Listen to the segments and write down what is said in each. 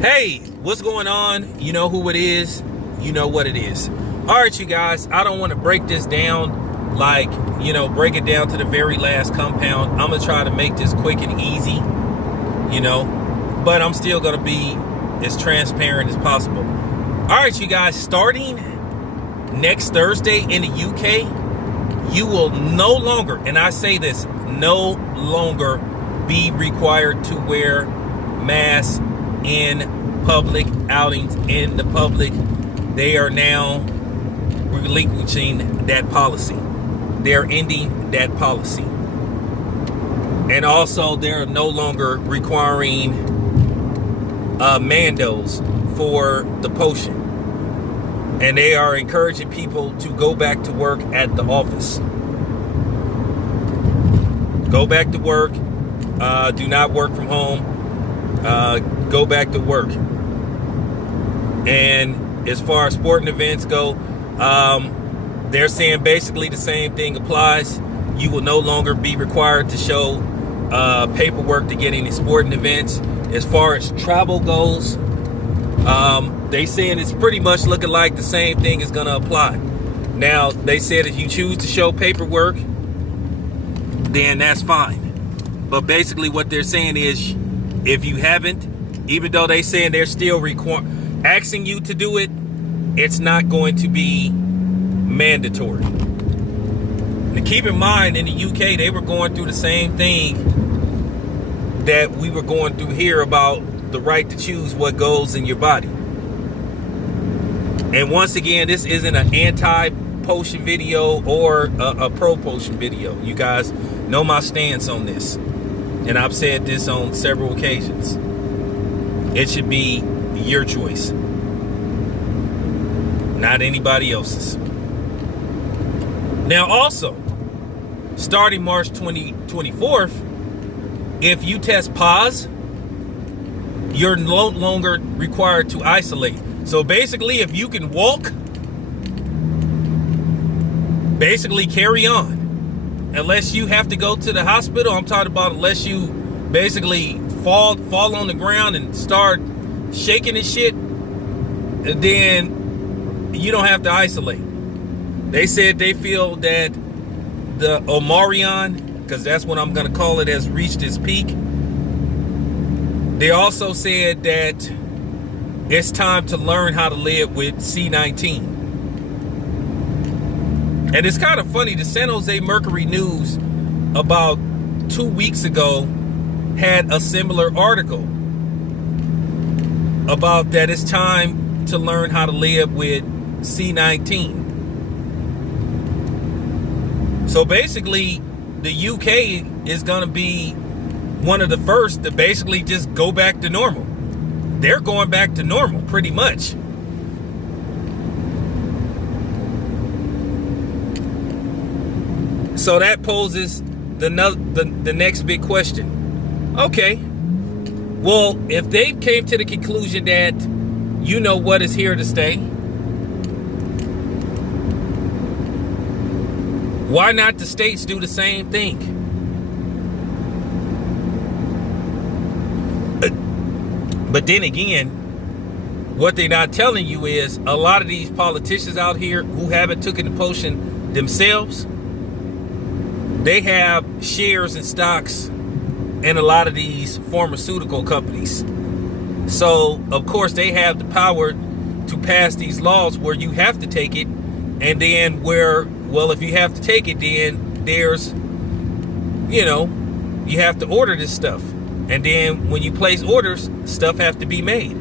Hey, what's going on? You know who it is. You know what it is. All right, you guys, I don't want to break this down like, break it down to the very last compound. I'm going to try to make this quick and easy, but I'm still going to be as transparent as possible. All right, you guys, starting next Thursday in the UK, you will no longer, and I say this, no longer be required to wear masks in public outings in the public. They are now relinquishing that policy. They're ending that policy. And also they're no longer requiring mandos for the potion. And they are encouraging people to go back to work at the office. Go back to work. Do not work from home. Go back to work. And as far as sporting events go, they're saying basically the same thing applies. You will no longer be required to show paperwork to get any sporting events. As far as travel goes, they saying it's pretty much looking like the same thing is going to apply. Now, they said if you choose to show paperwork, then that's fine. But basically what they're saying is, if you haven't, even though they saying they're still asking you to do it, it's not going to be mandatory. Now keep in mind, in the UK, they were going through the same thing that we were going through here about the right to choose what goes in your body. And once again, this isn't an anti-potion video or a pro-potion video. You guys know my stance on this. And I've said this on several occasions. It should be your choice, not anybody else's. Now also, starting March 24th, if you test positive, you're no longer required to isolate. So basically, if you can walk, basically carry on. Unless you have to go to the hospital. I'm talking about unless you basically fall on the ground and start shaking and shit, then you don't have to isolate. They said they feel that the Omicron, because that's what I'm going to call it, has reached its peak. They also said that it's time to learn how to live with C19. And it's kind of funny, the San Jose Mercury News about 2 weeks ago had a similar article about that it's time to learn how to live with C19. So basically, the UK is going to be one of the first to basically just go back to normal. They're going back to normal pretty much. So that poses the next big question. Okay, well, if they came to the conclusion that what is here to stay, why not the states do the same thing? But then again, what they're not telling you is a lot of these politicians out here who haven't taken the potion themselves, they have shares and stocks in a lot of these pharmaceutical companies. So, of course, they have the power to pass these laws where you have to take it. And then if you have to take it, then there's, you have to order this stuff. And then when you place orders, stuff have to be made.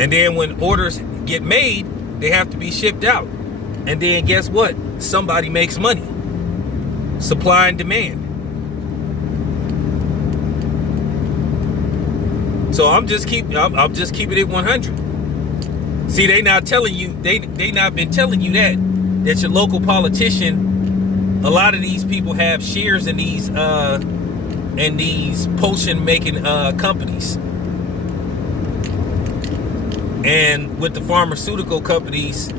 And then when orders get made, they have to be shipped out. And then guess what? Somebody makes money. Supply and demand. So I'm just keeping it 100. See, they not telling you, they not been telling you that your local politician, a lot of these people have shares in these potion making companies. And with the pharmaceutical companies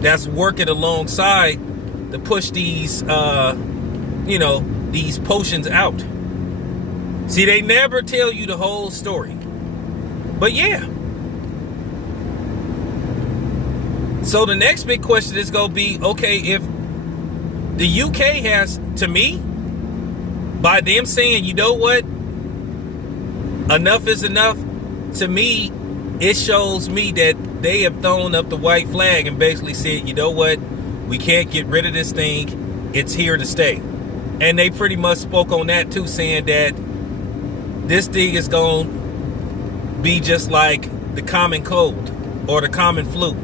that's working alongside to push these, these potions out. See, they never tell you the whole story. But yeah. So the next big question is going to be, okay, if the UK has, to me, by them saying, you know what, enough is enough, to me, it shows me that they have thrown up the white flag and basically said, you know what, we can't get rid of this thing. It's here to stay. And they pretty much spoke on that too, saying that this thing is going to be just like the common cold or the common flu.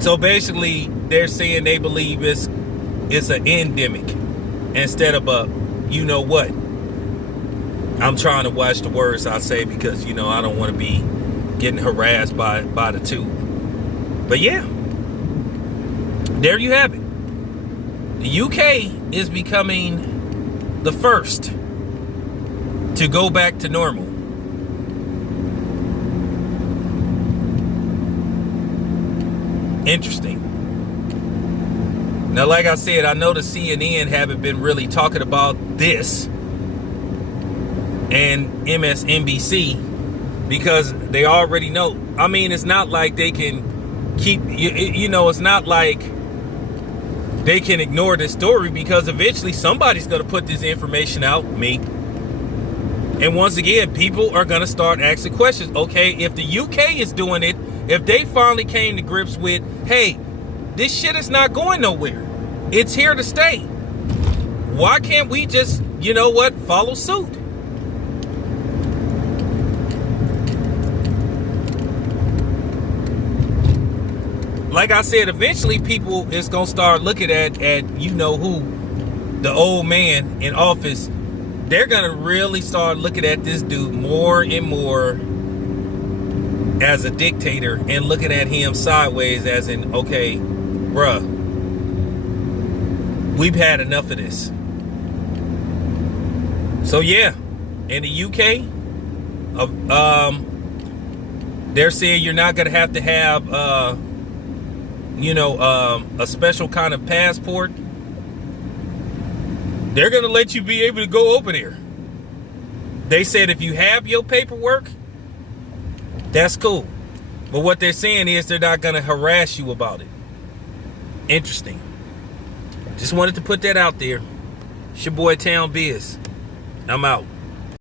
So basically, they're saying they believe it's an endemic instead of a, you know what. I'm trying to watch the words I say because, you know, I don't want to be getting harassed by the two. But yeah, there you have it. The UK is becoming the first to go back to normal. Interesting. Now, like I said, I know the CNN haven't been really talking about this and MSNBC because they already know. I mean, it's not like they can keep, you know, it's not like they can ignore this story because eventually somebody's going to put this information out, me. And once again, people are going to start asking questions. Okay, if the UK is doing it, if they finally came to grips with, hey, this shit is not going nowhere. It's here to stay. Why can't we just, you know what, follow suit? Like I said, eventually people is going to start looking at you know who, the old man in office. They're going to really start looking at this dude more and more as a dictator and looking at him sideways as in, okay, bruh, we've had enough of this. So yeah, in the UK, they're saying you're not going to have you know, a special kind of passport. They're going to let you be able to go over there. They said if you have your paperwork, that's cool. But what they're saying is they're not going to harass you about it. Interesting. Just wanted to put that out there. It's your boy Town Biz. I'm out.